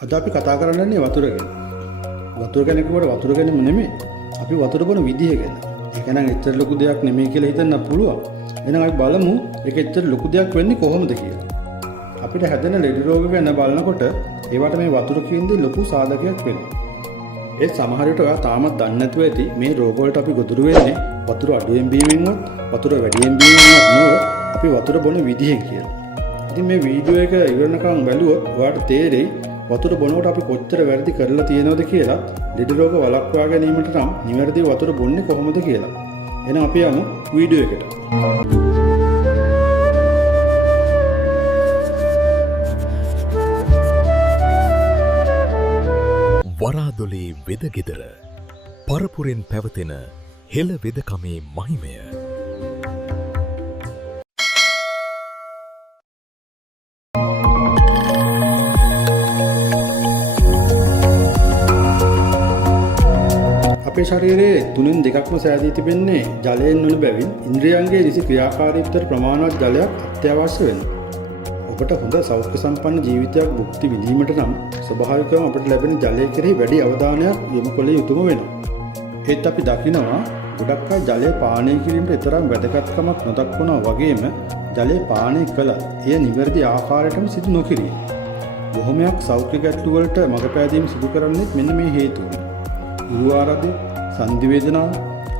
අද අපි කතා කරන්නේ වතුර ගැන. වතුර ගැන කිව්වට වතුර ගැනම නෙමෙයි. අපි වතුර බොන විදිහ ගැන. ඒක නම් එච්චර ලොකු දෙයක් නෙමෙයි කියලා හිතන්න පුළුවන්. එහෙනම් අපි බලමු ඒක එච්චර ලොකු දෙයක් වෙන්නේ කොහොමද කියලා. අපිට හැදෙන ලෙඩ රෝග ගැන බලනකොට ඒවට මේ වතුර කියන්නේ ලොකු සාධකයක් වෙනවා. ඒ සමහර විට ඔයා තාමත් දන්නේ නැතුව ඇති මේ රෝග වලට අපි ගොදුරු වෙන්නේ වතුර අඩුවෙන් බීමෙන්වත් වතුර වැඩියෙන් බීමෙන්වත් නෙවෙයි අපි වතුර බොන විදිහෙන් කියලා. ඉතින් මේ වීඩියෝ එක ඉවරනකම් බැලුවොත් ඔයාට තේරෙයි වතුර බොනකොට අපි කොච්චර වැරදි කරලා තියෙනවද කියලා. ලෙඩ රෝග වළක්වා ගැනීමට නම් නිවැරදිව වතුර බොන්නේ කොහොමද කියලා. එහෙනම් අපි යමු වීඩියෝ එකට. වරාදොලේ වෙදගෙදර පරපුරෙන් පැවතෙන හෙළ වෙදකමේ මහිමය. අපේ ශරීරයේ තුනෙන් දෙකක්ම සෑදී තිබෙන්නේ ජලයෙන් වන බැවින් ඉන්ද්‍රියයන්ගේ නිසි ක්‍රියාකාරීත්වයට ප්‍රමාණවත් ජලයක් අත්‍යවශ්‍ය වෙනවා. ඔබට හොඳ සෞඛ්‍ය සම්පන්න ජීවිතයක් භුක්ති විඳීමට නම් ස්වභාවිකවම අපට ලැබෙන ජලය කෙරෙහි වැඩි අවධානයක් යොමු කළ යුතුම වෙනවා. ඒත් අපි දකිනවා ගොඩක් අය ජලය පානය කිරීමට තරම් වැදගත්කමක් නොදක්වනවා වගේම ජලය පානය කළත් එය නිවැරදි ආකාරයටම සිදු නොකිරීම. බොහොමයක් සෞඛ්‍ය ගැටලු වලට මඟ පෑදීම සිදු කරන්නේ මෙන්න මේ හේතුව. උරු ආරාධය, සන්ධි වේදනාව,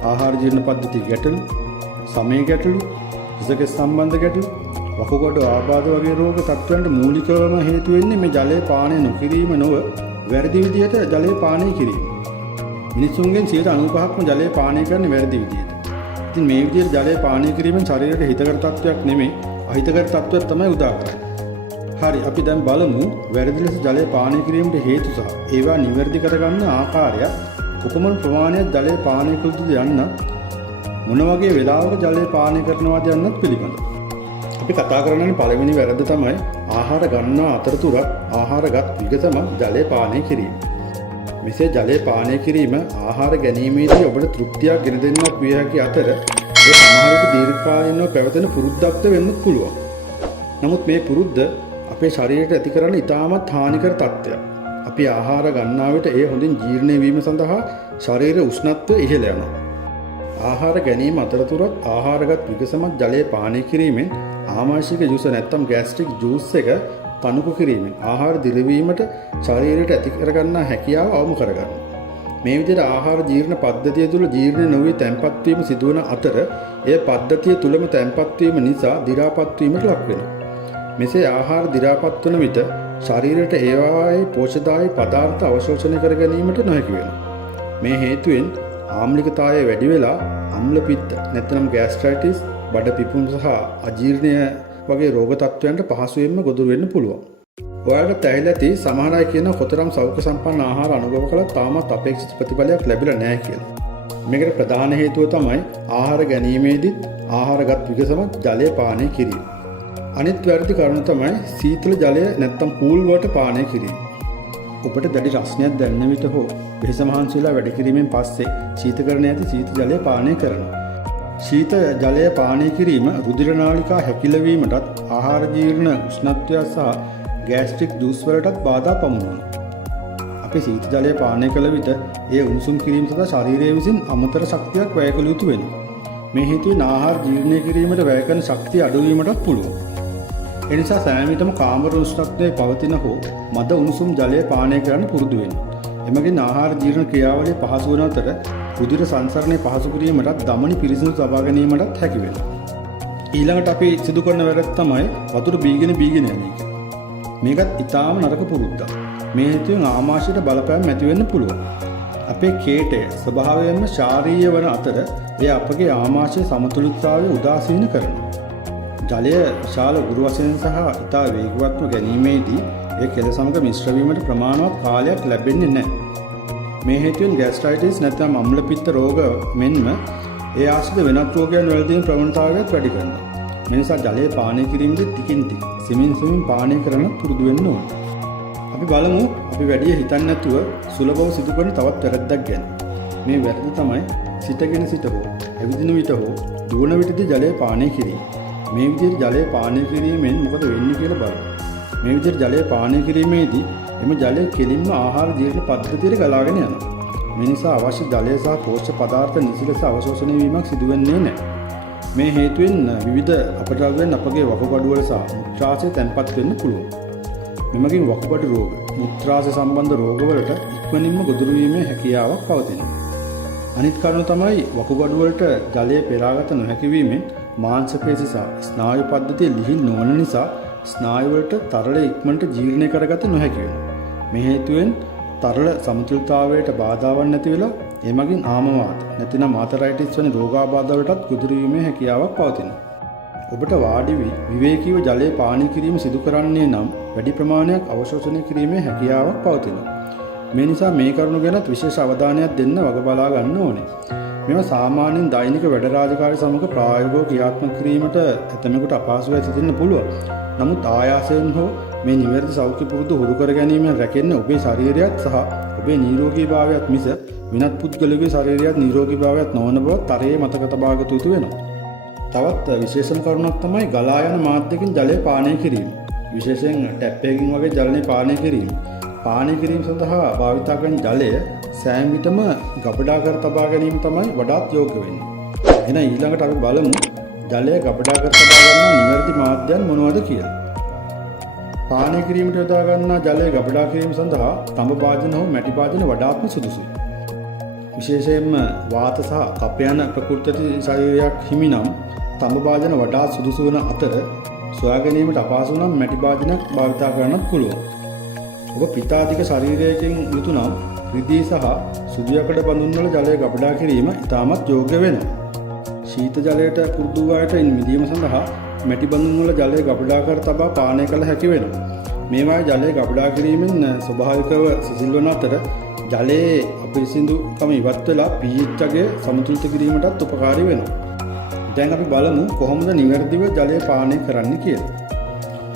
ආහාර ජීර්ණ පද්ධති ගැටලු, සමය ගැටලු, හිසකෙස් සම්බන්ධ ගැටලු, වකුගඩු ආබාධ වගේ රෝග තත්ත්වයන්ට මූලිකවම හේතු වෙන්නේ මේ ජලය පානය නොකිරීම නොව වැරදි විදිහට ජලය පානය කිරීම. මිනිසුන්ගෙන් 95%ක්ම ජලය පානය කරන්නේ වැරදි විදිහට. ඉතින් මේ විදිහට ජලය පානය කිරීමෙන් ශරීරයට හිතකර තත්ත්වයක් නෙමෙයි අහිතකර තත්ත්වයක් තමයි උදා කරන්නේ. හරි අපි දැන් බලමු වැරදි ලෙස ජලය පානය කිරීමට හේතු සහ ඒවා නිවැරදි කරගන්න ආකාරය කොපමණ ප්‍රමාණයක් ජලය පානය කළද යන්න මොන වගේ වෙලාවක ජලය පානය කරනවාද යන්නත් පිළිබඳව. අපි කතා කරන්නේ පළවෙනි වැරද්ද තමයි ආහාර ගන්නා අතරතුරත් ආහාරගත් විගතම ජලය පානය කිරීම. මෙසේ ජලය පානය කිරීම ආහාර ගැනීමේදී ඔබට තෘප්තියක් ගෙන දෙන්නක් විය හැකි අතර ඒ සමහර විට දීර්ඝකාලීනව පැවතෙන පුරුද්දක්ද වෙන්න පුළුවන්. නමුත් මේ පුරුද්ද අපේ ශරීරයට ඇති කරන ඉතාමත් හානිකර තත්ත්වයක්. අපි ආහාර ගන්නා විට ඒ හොඳින් ජීර්ණය වීම සඳහා ශරීර උෂ්ණත්වය ඉහළ යනවා. ආහාර ගැනීම අතරතුරත් ආහාරගත් විගසමක් ජලය පානය කිරීමෙන් ආමාශයික ජූස නැත්නම් ගෑස්ට්‍රික් ජූස් එක තනුකු කිරීමෙන් ආහාර දිරවීමට ශරීරයට ඇති කරගන්නා හැකියාව අවම කරගන්නවා. මේ විදිහට ආහාර ජීර්ණ පද්ධතිය තුළ ජීර්ණ නොවී තැන්පත් වීම සිදුවන අතර එය පද්ධතිය තුළම තැන්පත් වීම නිසා දි รา පත් වීමට ලක් වෙනවා. මෙසේ ආහාර දි รา පත් වන විට ශරීරයට ඒවායේ පෝෂ්‍යදායී පදාර්ථ අවශෝෂණය කර ගැනීමට නොහැකි වෙනවා. මේ හේතුවෙන් ආම්ලිකතාවය වැඩි වෙලා අම්ල පිත්ත නැත්නම් ගෑස්ට්‍රයිටිස්, බඩ පිපුම් සහ අජීර්ණය වගේ රෝග තත්ත්වයන්ට පහසුවෙන්ම ගොදුරු වෙන්න පුළුවන්. ඔයාලට ඇහිලා ඇති සමහර අය කියන කොතරම් සෞඛ්‍ය සම්පන්න ආහාර අනුභව කළත් තාමත් අපේක්ෂිත ප්‍රතිඵලයක් ලැබිලා නැහැ කියලා. මේකට ප්‍රධාන හේතුව තමයි ආහාර ගැනීමේදී ආහාරගත් විගසමක් ජලය පානය කිරීම. අනිත් වැරදි කාරණා තමයි සීතල ජලය නැත්නම් පූල් වලට පානය කිරීම. ඔබට දැඩි රස්නයක් දැනෙන විට හෝ වෙහෙස මහන්සි වෙලා වැඩ කිරීමෙන් පස්සේ ශීතකරණය ඇති සීත ජලය පානය කරනවා. ශීත ජලය පානය කිරීම රුධිර නාලිකා හැකිලවීමටත් ආහාර ජීර්ණ උෂ්ණත්වය සහ ගෑස්ට්‍රික් ජූස් වලටත් බාධා පමුණුවනවා. අපි සීත ජලය පානය කළ විට එය උණුසුම් කිරීම සඳහා ශරීරය විසින් අමතර ශක්තියක් වැය කළ යුතු වෙනවා. මේ හේතුවෙන් ආහාර ජීර්ණය කිරීමට වැය කරන ශක්තිය අඩු වීමටත් පුළුවන්. එනිසා සෑම විටම කාමර උෂ්ණත්වයේ පවතින හෝ මද උණුසුම් ජලය පානය කරන්න පුරුදු වෙන්න. එමගින් ආහාර ජීර්ණ ක්‍රියාවලිය පහසු වන අතර රුධිර සංසරණය පහසු කිරීමටත් දමනි පිරිසිදු තබා ගැනීමටත් හැකි වෙනවා. ඊළඟට අපි සිදු කරන වැරද්ද තමයි වතුර බීගෙන යන එක. මේකත් ඊටාම නරක පුරුද්දක්. මේ හේතුවෙන් ආමාශයට බලපෑම් ඇති වෙන්න පුළුවන්. අපේ කේටය ස්වභාවයෙන්ම ශාරීය වන අතර එය අපගේ ආමාශයේ සමතුලිතතාවය උදාසීන කරනවා. ජලය විශාල උගුරු වශයෙන් සහ ඉතා වේගවත්ව ගැනීමේදී ඒ කෙල සමග මිශ්‍ර වීමට ප්‍රමාණවත් කාලයක් ලැබෙන්නේ නැහැ. මේ හේතුවෙන් ගෑස්ට්‍රයිටිස් නැත්නම් අම්ල පිත්ත රෝග මෙන්ම ඒ ආශ්‍රිත වෙනත් රෝගයන් වලදීම ප්‍රවණතාවයත් වැඩි කරනවා. මේ නිසා ජලය පානය කිරීමේදී ටිකින් ටික සිමින් පානය කරන්න පුරුදු වෙන්න ඕන. අපි බලමු අපි වැඩි හිතන්නේ නැතුව සුලභව සිදු කරන තවත් වැරද්දක් ගැන. මේ වැරද්ද තමයි සිටගෙන සිට හෝ ඇවිදින විට හෝ දුවන විටදී ජලය පානය කිරීම. මේ විදිහට ජලය පානය කිරීමෙන් මොකද වෙන්නේ කියලා බලමු. මේ විදිහට ජලය පානය කිරීමේදී එම ජලය කෙලින්ම ආහාර ජීර්ණ පද්ධතියට ගලාගෙන යනවා. මේ නිසා අවශ්‍ය ජලය සහ පෝෂ්‍ය පදාර්ථ නිසි ලෙස අවශෝෂණය වීමක් සිදු වෙන්නේ නැහැ. මේ හේතුවෙන් විවිධ අපද්‍රව්‍යයන් අපගේ වකුගඩුවල සහ මුත්‍රාශයේ තැන්පත් වෙන්න පුළුවන්. මෙමගින් වකුගඩු රෝග, මුත්‍රාශය සම්බන්ධ රෝගවලට ඉක්මනින්ම ගොදුරු වීමේ හැකියාවක් පවතිනවා. අනිත් කාරණා තමයි වකුගඩු වලට ජලය පෙරාගත නොහැකි වීමෙන් මාංශ පේශි සහ ස්නායු පද්ධතිය ලිහිල් නොවන නිසා ස්නායු වලට තරල ඉක්මනට ජීර්ණය කරගත නොහැකි වෙනවා. මේ හේතුවෙන් තරල සමතුලිතතාවයට බාධාවක් නැති වෙලා එමගින් ආමවාත නැතිනම් ආතරයිටිස් වැනි රෝගාබාධ වලටත් ගොදුරු වීමේ හැකියාවක් පවතිනවා. ඔබට වාඩි වී විවේකීව ජලය පානය කිරීම සිදු කරන්නේ නම් වැඩි ප්‍රමාණයක් අවශෝෂණය කිරීමේ හැකියාවක් පවතිනවා. මේ නිසා මේ කරුණු ගැනත් විශේෂ අවධානයක් දෙන්න වග බලා ගන්න ඕනේ. මේවා සාමාන්‍යයෙන් දෛනික වැඩ රාජකාරී සමග ප්‍රායෝගිකව ක්‍රියාත්මක කිරීමට ඇතමෙකුට අපහසු වෙයි සිටින්න පුළුවන්. නමුත් ආයාසයෙන් හෝ මේ නිවැරදි සෞඛ්‍ය පුරුදු හුරු කර ගැනීමෙන් රැකෙන්න ඔබේ ශරීරයත් සහ ඔබේ නිරෝගීභාවයත් මිස වෙනත් පුද්ගලයෙකුගේ ශරීරයත් නිරෝගීභාවයත් නොවන බව තරයේ මතක තබා ගත යුතු වෙනවා. තවත් විශේෂම කරුණක් තමයි ගලා යන මාධ්‍යකින් ජලය පානය කිරීම. විශේෂයෙන් ටැප් එකකින් වගේ ජලය පානය කිරීම. පානය කිරීම සඳහා භාවිතා කරන ජලය සෑම විටම ගබඩා කර තබා ගැනීම තමයි වඩාත් යෝග්‍ය වෙන්නේ. එහෙනම් ඊළඟට අපි බලමු ජලය ගබඩා කර තබා ගන්න නිවැරදි මාධ්‍යයන් මොනවද කියලා. පානය කිරීමට යොදා ගන්නා ජලය ගබඩා කිරීම සඳහා තඹ භාජන හෝ මැටි භාජන වඩාත්ම සුදුසුයි. විශේෂයෙන්ම වාත සහ කප යන ප්‍රකෘති ශරීරයක් හිමි නම් තඹ භාජන වඩාත් සුදුසු වන අතර සොයා ගැනීමට අපහසු නම් මැටි භාජනයක් භාවිතා කරන්නත් පුළුවන්. ඔබ පිතාදික ශරීරයකින් යුතු නම් රිදී සහ සුදු යකඩ බඳුන් වල ජලය ගබඩා කිරීම ඉතාමත් යෝග්‍ය වෙනවා. ශීත ජලයට පුරුදු අයට මිදීම සඳහා මැටි බඳුන් වල ජලය ගබඩා කර තබා පානය කළ හැකි වෙනවා. මේවායේ ජලය ගබඩා කිරීමෙන් ස්වභාවිකව සිසිල් වන අතර ජලයේ අපිරිසිදුකම ඉවත් වෙලා pH අගය සමතුලිත කිරීමටත් උපකාරී වෙනවා. දැන් අපි බලමු කොහොමද නිවැරදිව ජලය පානය කරන්න කියලා.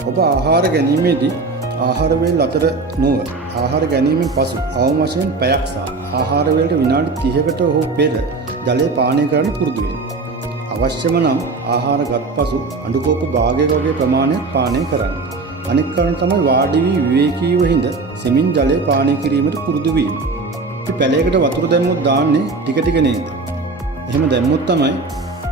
ඔබ ආහාර ගැනීමේදී ආහාර වේල් අතර නොව ආහාර ගැනීමෙන් පසු අවම වශයෙන් පැයක් සහ ආහාර වේලට විනාඩි 30කට හෝ පෙර ජලය පානය කරන්න පුරුදු වෙන්න. අවශ්‍යම නම් ආහාර ගත් පසු අඬු කෝප භාගයක වගේ ප්‍රමාණයක් පානය කරන්න. අනෙක් කාරණා තමයි වාඩි වී විවේකීව හිඳ සෙමින් ජලය පානය කිරීමට පුරුදු වීම. අපි පැලයකට වතුර දැම්මොත් දාන්නේ ටික ටික නේද? එහෙම දැම්මොත් තමයි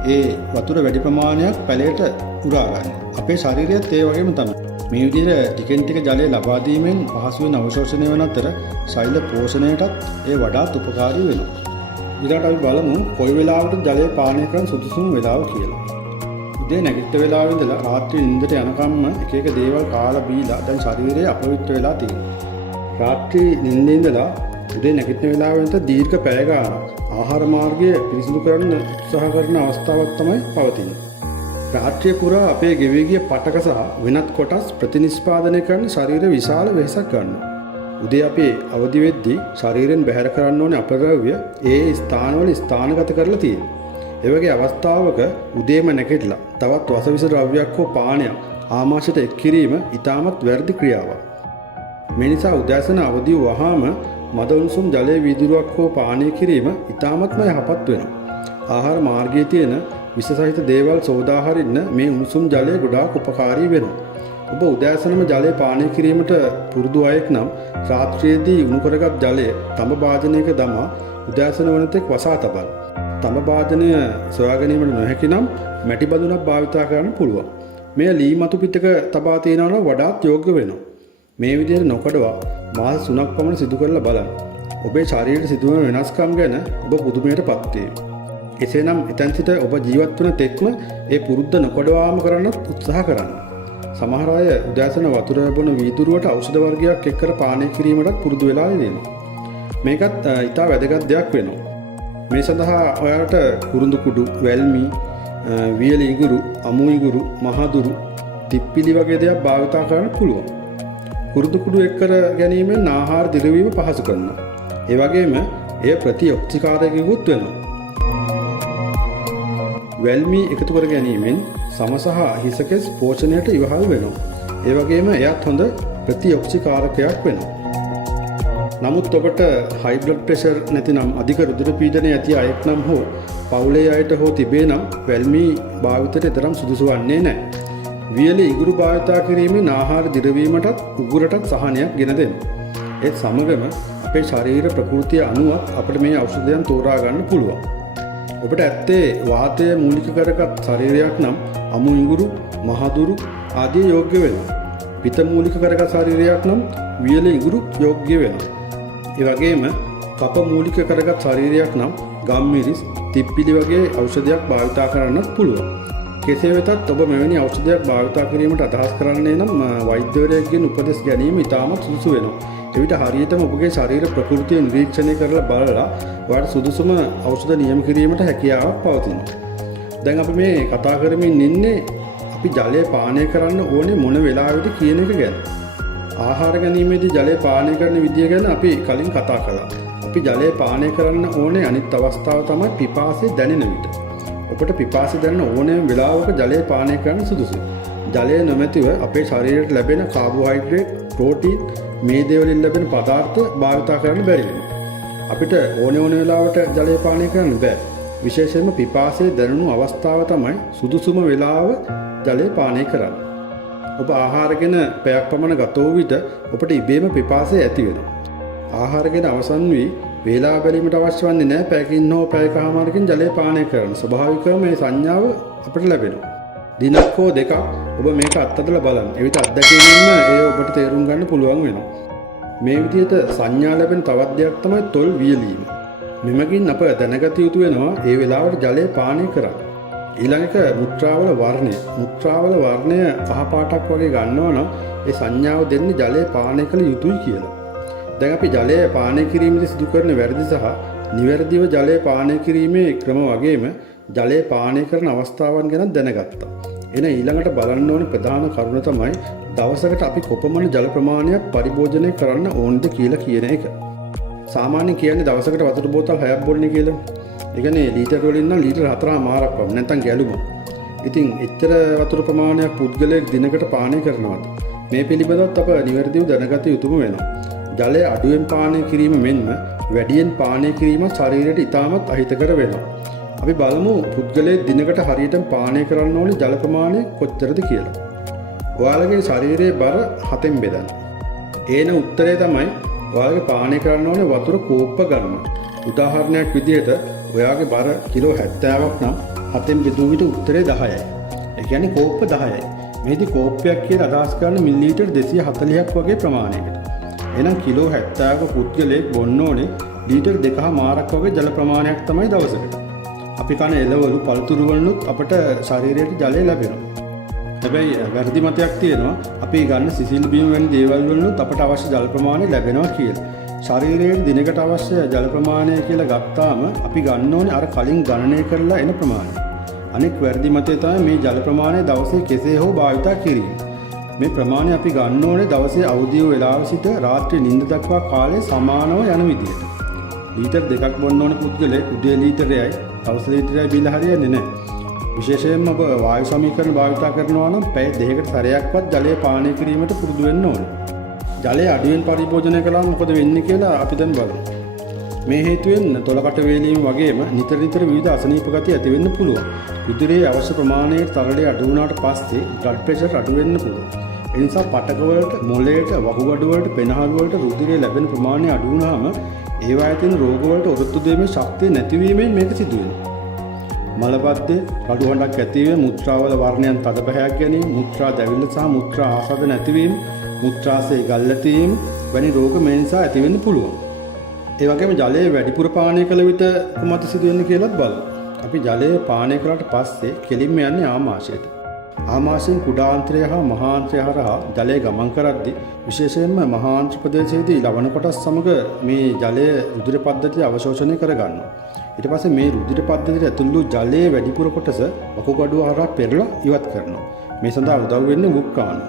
ඒ වතුර වැඩි ප්‍රමාණයක් පැලයට උරා ගන්න. අපේ ශරීරයත් ඒ වගේම තමයි. මේ විදිහට ටිකෙන් ටික ජලය ලබා දීමෙන් පහසුවෙන් අවශෝෂණය වන අතර ශරීර පෝෂණයටත් ඒ වඩාත් උපකාරී වෙනවා. ඊළඟට අපි බලමු කොයි වෙලාවකට ජලය පානය කරන්න සුදුසුම වෙලාව කියලා. උදේ නැගිට වෙලාවෙ ඉඳලා රාත්‍රී නිින්දට යනකම්ම එක එක දේවල් කාලා බීලා දැන් ශරීරය අපවිත්‍ර වෙලා තියෙනවා. රාත්‍රී නිින්දේ ඉඳලා උදේ නැගිටින වෙලාවෙන්ට දීර්ඝ පැය ගාණක් ආහාර මාර්ගය පිරිසිදු කරන්න උත්සාහ කරන අවස්ථාවක් තමයි පවතින්නේ. රාත්‍රිය පුරා අපේ ගෙවී ගිය පටක සහ වෙනත් කොටස් ප්‍රතිනිෂ්පාදනය කරන ශරීර විශාල වෙහෙසක් ගන්නවා. උදේ අපි අවදි වෙද්දී ශරීරයෙන් බැහැර කරන්න ඕනේ අපද්‍රව්‍ය ඒ ස්ථානවල ස්ථානගත කරලා තියෙනවා. ඒ වගේ අවස්ථාවක උදේම නැගිටලා තවත් වසවිස ද්‍රව්‍යයක් හෝ පානයක් ආමාශයට එක් කිරීම ඉතාමත් වැරදි ක්‍රියාවක්. මේ නිසා උදෑසන අවදි වහාම මද උණුසුම් ජලයේ වීදුරුවක් හෝ පානය කිරීම ඉතාමත්ම යහපත් වෙනවා. ආහාර මාර්ගයේ තියෙන විස සහිත දේවල් සෝදා හරින්න මේ උණුසුම් ජලය ගොඩාක් උපකාරී වෙනවා. ඔබ උදෑසනම ජලය පානය කිරීමට පුරුදු අයෙක් නම් රාත්‍රියේදී උණු කරගත් ජලය තඹ භාජනයක දමා උදෑසන වනතෙක් වසා තබන්න. තඹ භාජනය සොයා ගැනීමට නොහැකි නම් මැටි බඳුනක් භාවිතා කරන්න පුළුවන්. මෙය ලී මතු පිටක තබා තියනවා නම් වඩාත් යෝග්‍ය වෙනවා. මේ විදිහට නොකඩවා මාස 3ක් පමණ සිදු කරලා බලන්න. ඔබේ ශරීරයේ සිදුවන වෙනස්කම් ගැන ඔබ පුදුමයටපත් වේවි. එසේනම් එතෙන් සිට ඔබ ජීවත් වන තෙක්ම ඒ පුරුද්ද නොකඩවාම කරන්නත් උත්සාහ කරන්න. සමහර අය උදෑසන වතුර බොන වීදුරුවට ඖෂධ වර්ගයක් එක් කර පානය කිරීමටත් පුරුදු වෙලා ඉඳිනවා. මේකත් ඉතා වැදගත් දෙයක් වෙනවා. මේ සඳහා ඔයාලට කුරුඳු කුඩු, වැල්මි, වියලි ඉඟුරු, අමු ඉඟුරු, මහදුරු, තිප්පිලි වගේ දේවල් භාවිතා කරන්න පුළුවන්. කුරුඳු කුඩු එක් කර ගැනීමෙන් ආහාර දිරවීම පහසු කරනවා. ඒ වගේම එය ප්‍රතිඔක්සිකාරකයකුත් වෙනවා. වැල්මි එකතු කර ගැනීමෙන් සම සහ හිසකෙස් පෝෂණයට ඉවහල් වෙනවා. ඒ වගේම එයත් හොඳ ප්‍රතිඔක්සිකාරකයක් වෙනවා. නමුත් ඔබට හයි බ්ලඩ් ප්‍රෙෂර් නැතිනම් අධික රුධිර පීඩනය ඇති අයෙක් නම් හෝ පවුලේ අයට හෝ තිබේ නම් වැල්මි භාවිතයට තරම් සුදුසු වන්නේ නැහැ. වියලි ඉඟුරු භාවිතා කිරීමෙන් ආහාර දිරවීමටත් උගුරටත් සහනයක් ගෙන දෙනවා. ඒත් සමගම අපේ ශරීර ප්‍රകൃතිය අනුවත් අපිට මේ ඖෂධයන් තෝරා ගන්න පුළුවන්. ඔබට ඇත්තේ වාතය මූලික කරගත් ශරීරයක් නම් අමු ඉඟුරු, මහදුරු ආදී යෝග්‍ය වෙනවා. පිත මූලික කරගත් ශරීරයක් නම් වියල ඉඟුරු යෝග්‍ය වෙනවා. ඒ වගේම කප මූලික කරගත් ශරීරයක් නම් ගම්මිරිස්, තිප්පිලි වගේ ඖෂධයක් භාවිතා කරන්නත් පුළුවන්. කෙසේ වෙතත් ඔබ මෙවැනි ඖෂධයක් භාවිතා කිරීමට අදහස් කරන්නේ නම් වෛද්‍යවරයෙක්ගෙන් උපදෙස් ගැනීම ඉතාමත් සුදුසු වෙනවා. එවිට හරියටම ඔබගේ ශරීර ප්‍රകൃතිය නිරීක්ෂණය කරලා බලලා ඔයාලට සුදුසුම ඖෂධ නියම කිරීමට හැකියාවක් පවතිනවා. දැන් අපි මේ කතා කරමින් ඉන්නේ අපි ජලය පානය කරන්න ඕනේ මොන වෙලාවෙද කියන එක ගැන. ආහාර ගැනීමේදී ජලය පානය කරන විදිය ගැන අපි කලින් කතා කළා. අපි ජලය පානය කරන්න ඕනේ අනිත් අවස්ථාව තමයි පිපාසය දැනෙන විට. ඔබට පිපාසය දැනෙන ඕනෑම වෙලාවක ජලය පානය කරන්න සුදුසුයි. ජලය නොමැතිව අපේ ශරීරයට ලැබෙන කාබෝහයිඩ්‍රේට්, ප්‍රෝටීන් මේ දේවලින් ලැබෙන පදාර්ථ භාවිතා කරන්න බැරි වෙනවා. අපිට ඕන වෙලාවට ජලය පානය කරන්න බෑ. විශේෂයෙන්ම පිපාසය දැනුණු අවස්ථාව තමයි සුදුසුම වෙලාව ජලය පානය කරන්න. ඔබ ආහාරගෙන පැයක් පමණ ගත වූ විට ඔබට ඉබේම පිපාසය ඇති වෙනවා. ආහාරගෙන අවසන් වී වේලා බැලීමට අවශ්‍ය වන්නේ නැහැ පැයකින් හෝ පැයකමාරකින් ජලය පානය කරන්න. ස්වභාවිකවම මේ සංඥාව අපිට ලැබෙනවා. දිනක් හෝ දෙකක් ඔබ මේක අත්දැකලා බලන්න. එවිට අත්දැකීමෙන්ම ඒ ඔබට තේරුම් ගන්න පුළුවන් වෙනවා. මේ විදිහට සංඥා ලැබෙන තවත් දෙයක් තමයි තොල් වියලීම. මෙමගින් අප දැනගත යුතු වෙනවා ඒ වෙලාවට ජලය පානය කරන්න. ඊළඟ එක මුත්‍රාවල වර්ණය. මුත්‍රාවල වර්ණය කහ පාටක් වගේ ගන්නවා නම් ඒ සංඥාව දෙන්නේ ජලය පානය කළ යුතුයි කියලා. දැන් අපි ජලය පානය කිරීමේදී සිදු කරන වැරදි සහ නිවැරදිව ජලය පානය කිරීමේ ක්‍රම වගේම ජලය පානය කරන අවස්ථාවන් ගැන දැනගත්තා. එන ඊළඟට බලන්න ඕනේ ප්‍රධාන කරුණ තමයි දවසකට අපි කොපමණ ජල ප්‍රමාණයක් පරිභෝජනය කරන්න ඕනද කියලා කියන එක. සාමාන්‍යයෙන් කියන්නේ දවසකට වතුර බෝතල් 6ක් බොන්නේ කියලා. ඒ කියන්නේ ලීටර් වලින් නම් ලීටර් 4මාරක් වම් නැත්නම් ගැලුම. ඉතින් එච්චර වතුර ප්‍රමාණයක් පුද්ගලයෙක් දිනකට පානය කරනවාද? මේ පිළිබඳවත් අප නිවැරදිව දැනගත යුතුම වෙනවා. ජලය අඩුවෙන් පානය කිරීම මෙන්ම වැඩියෙන් පානය කිරීම ශරීරයට ඉතාමත් අහිතකර වෙනවා. අපි බලමු පුද්ගලයෙක් දිනකට හරියටම පානය කරන්න ඕනේ ජල ප්‍රමාණය කොච්චරද කියලා. ඔයාලගේ ශරීරයේ බර 7න් බෙදන්න. ඒන උත්තරය තමයි ඔයාලගේ පානය කරන්න ඕනේ වතුර කෝප්ප ගන්න. උදාහරණයක් විදිහට ඔයාගේ බර කිලෝ 70ක් නම් 7න් බෙදුව විට උත්තරේ 10යි. ඒ කියන්නේ කෝප්ප 10යි. මේදී කෝප්පයක් කියලා අදහස් කරන මිලිලීටර් 240ක් වගේ ප්‍රමාණයකට. එහෙනම් කිලෝ 70ක පුද්ගලයෙක් බොන්න ඕනේ ලීටර් 2මාරක් වගේ ජල ප්‍රමාණයක් තමයි දවසකට. අපි කන එළවලු පළතුරු වලිනුත් අපට ශරීරයට ජලය ලැබෙනවා. හැබැයි වැරදි මතයක් තියෙනවා අපි ගන්න සිසිල් බීම වැනි දේවල් වලිනුත් අපට අවශ්‍ය ජල ප්‍රමාණය ලැබෙනවා කියලා. ශරීරයේ දිනකට අවශ්‍ය ජල ප්‍රමාණය කියලා ගත්තාම අපි ගන්න ඕනේ අර කලින් ගණනය කරලා එන ප්‍රමාණය. අනෙක් වැරදි මතය තමයි මේ ජල ප්‍රමාණය දවසේ කෙසේ හෝ භාවිතා කිරීම. මේ ප්‍රමාණය අපි ගන්න ඕනේ දවසේ අවදිව වේලාව සිට රාත්‍රී නිින්ද දක්වා කාලය සමානව යන විදිහට. ලීටර් 2ක් බොන්න ඕනේ පුද්ගලයෙක් උදේ ලීටරයයි දවස් ලීටරයයි බිල හරියන්නේ නැහැ. විශේෂයෙන්ම ඔබ වායු සමීකරණ භාවිත කරනවා නම් පැය 2කට සැරයක්වත් ජලය පානය කිරීමට පුරුදු වෙන්න ඕනේ. ජලය අඩුවෙන් පරිභෝජනය කළාම මොකද වෙන්නේ කියලා අපි දැන් බලමු. මේ හේතුවෙන් තොලකට වේලීම වගේම නිතර විවිධ අසනීප ගති ඇති වෙන්න පුළුවන්. රුධිරයේ අවශ්‍ය ප්‍රමාණයට තරලය අඩු වුණාට පස්සේ බ්ලඩ් ප්‍රෙෂර් අඩු වෙන්න පුළුවන්. ඒ නිසා පටක වලට, මොළයට, වකුගඩු වලට, පෙනහළු වලට රුධිරය ලැබෙන ප්‍රමාණය අඩු වුණාම ඒවායේ තියෙන රෝග වලට ඔරොත්තු දෙීමේ ශක්තිය නැතිවීමෙන් මේක සිදු වෙනවා. මලබද්ධය, කඩු හඬක් ඇතිවීම, මුත්‍රාවල වර්ණයන් තද බහැයක් ගැනීම, මුත්‍රා දැවිල්ල සහ මුත්‍රා ආසාද නැතිවීම, මුත්‍රාශය ගල් ඇතිවීම වැනි රෝග මේ නිසා ඇති වෙන්න පුළුවන්. ඒ වගේම ජලය වැඩිපුර පානය කළ විට කුමක්ද සිදු වෙන්නේ කියලාත් බලමු. අපි ජලය පානය කළාට පස්සේ කෙලින්ම යන්නේ ආමාශයට. ආමාශයෙන් කුඩාන්ත්‍රය හා මහාන්ත්‍රය හරහා ජලය ගමන් කරද්දී විශේෂයෙන්ම මහාන්ත්‍ර ප්‍රදේශයේදී ලවණ කොටස් සමග මේ ජලය රුධිර පද්ධතිය අවශෝෂණය කරගන්නවා. ඊට පස්සේ මේ රුධිර පද්ධතියට ඇතුළු ජලයේ වැඩිපුර කොටස වකුගඩුව හරහා පෙරලා ඉවත් කරනවා. මේ සඳහා උදව් වෙන්නේ වෘක්කාණු.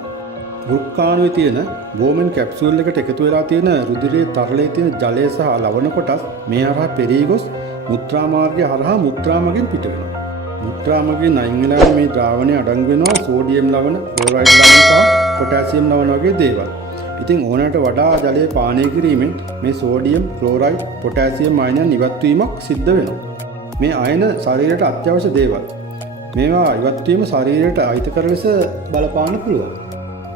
වෘක්කාණුවේ තියෙන බෝමන් කැප්සූල් එකට එකතු වෙලා තියෙන රුධිරයේ තරලයේ තියෙන ජලය සහ ලවණ කොටස් මේ හරහා පෙරී ගොස් මුත්‍රා මාර්ගය හරහා මුත්‍රාමගෙන් පිට වෙනවා. මුත්‍රාමගෙන් අයින් වෙලා මේ ද්‍රාවණය අඩංගු වෙනවා සෝඩියම් ලවණ, ක්ලෝරයිඩ් ලවණ සහ පොටෑසියම් ලවණ වගේ දේවල්. ඉතින් ඕනෑමට වඩා ජලය පානය කිරීමෙන් මේ සෝඩියම්, ක්ලෝරයිඩ්, පොටෑසියම් අයනයන් ඉවත් වීමක් සිද්ධ වෙනවා. මේ අයන ශරීරයට අත්‍යවශ්‍ය දේවල්. මේවා ඉවත් වීම ශරීරයට අහිතකර ලෙස බලපාන්න පුළුවන්.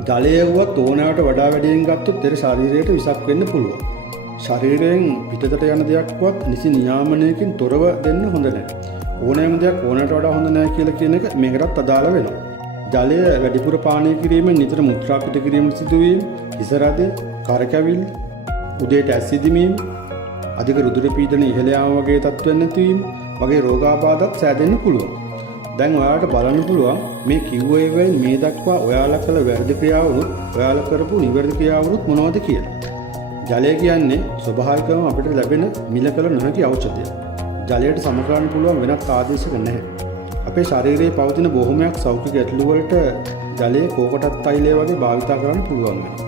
ජලය වුවත් ඕනෑවට වඩා වැඩියෙන් ගත්තොත් ඒට ශරීරයට විසක් වෙන්න පුළුවන්. ශරීරයෙන් පිටතට යන දෙයක්වත් නිසි නියාමනයකින් තොරව දෙන්න හොඳ නැහැ. ඕනෑම දෙයක් ඕනෑවට වඩා හොඳ නැහැ කියලා කියන එක මේකටත් අදාළ වෙනවා. ජලය වැඩිපුර පානය කිරීමෙන් නිතර මුත්‍රා පිට කිරීමට සිදුවීම, හිස රද, කරකැවිල්ල, උදේට ඇස් ඉදිමීම, අධික රුධිර පීඩන ඉහළ යාම වගේ තත්ත්වයන් නැතිවීම වගේ රෝගාබාධත් සෑදෙන්න පුළුවන්. දැන් ඔයාලට බලන්න පුළුවන් මේ කිව්ව ඒවායින් මේ දක්වා ඔයාලා කළ වැරදි ක්‍රියාවලුත් ඔයාලා කරපු නිවැරදි ක්‍රියාවලුත් මොනවද කියලා. ජලය කියන්නේ ස්වභාවිකවම අපිට ලැබෙන මිල කළ නොහැකි ඖෂධයක්. ජලයට සම කරන්න පුළුවන් වෙනත් ආදේශක නැහැ. අපේ ශරීරයේ පවතින බොහොමයක් සෞඛ්‍ය ගැටලු වලට ජලයේ කෝකටත් තෛලය වගේ භාවිතා කරන්න පුළුවන් වෙනවා.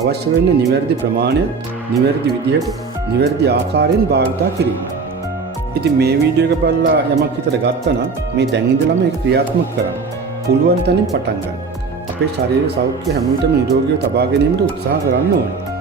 අවශ්‍ය වෙන්නේ නිවැරදි ප්‍රමාණය, නිවැරදි විදිහට, නිවැරදි ආකාරයෙන් භාවිතා කිරීම. ඉතින් මේ වීඩියෝ එක බලලා යමක් හිතට ගත්තා නම් මේ දැන් ඉඳලම ඒක ක්‍රියාත්මක කරන්න. පුළුවන් තැනින් පටන් ගන්න. අපේ ශරීර සෞඛ්‍ය හැම විටම නිරෝගීව තබා ගැනීමට උත්සාහ කරන්න ඕනේ.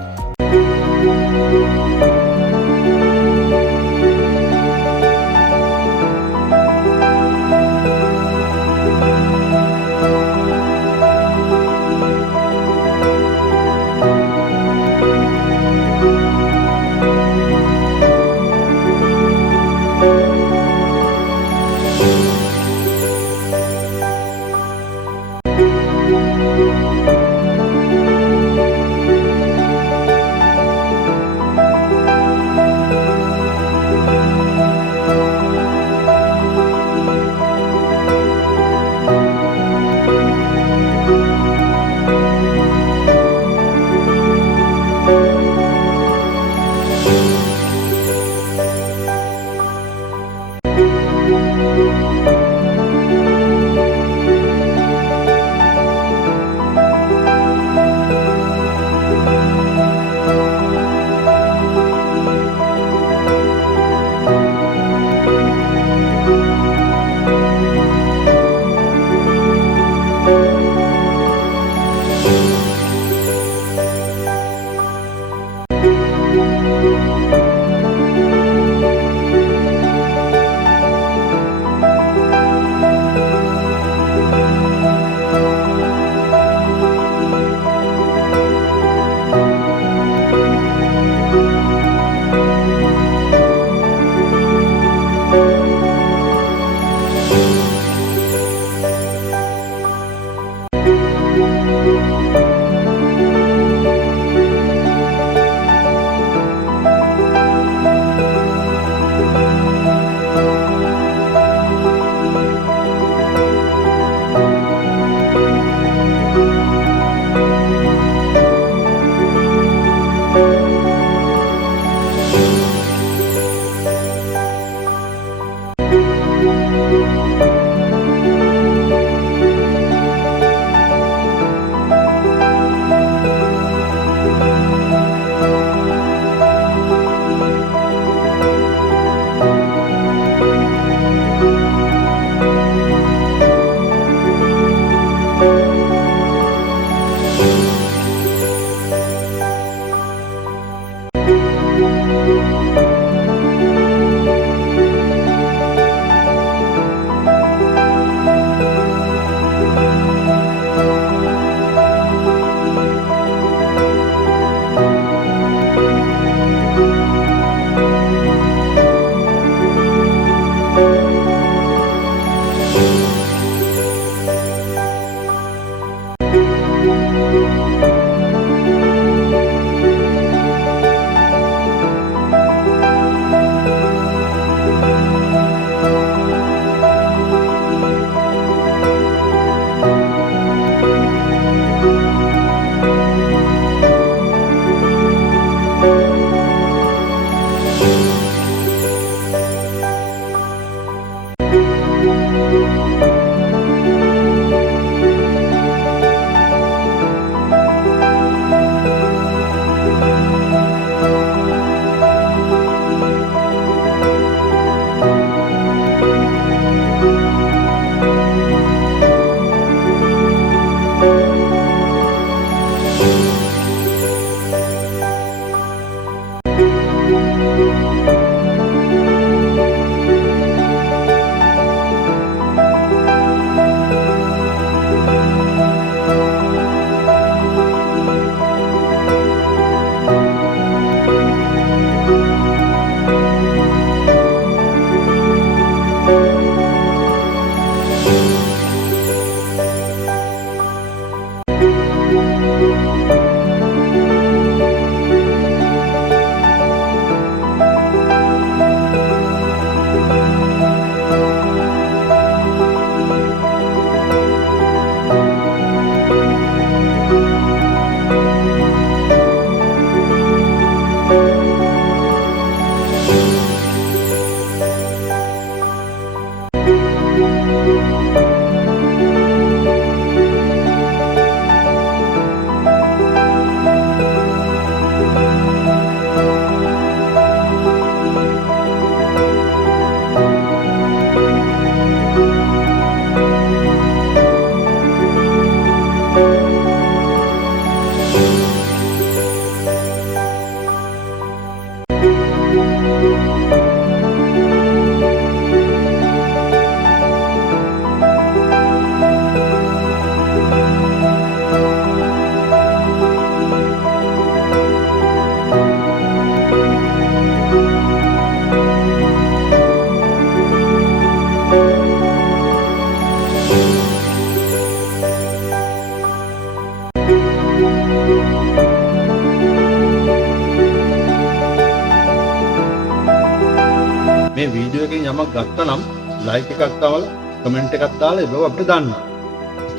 මේ වීඩියෝ එකෙන් යමක් ගත්තා නම් ලයික් එකක් දාලා කමෙන්ට් එකක් දාලා ඒක අපිට දාන්න.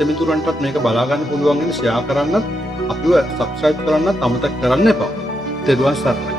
මිතුරන්ටත් මේක බලා ගන්න පුළුවන් වෙන ෂෙයා කරන්නත් අපිව සබ්ස්ක්‍රයිබ් කරන්නත් අමතක කරන්න එපා. තෙරුවන් සරණයි.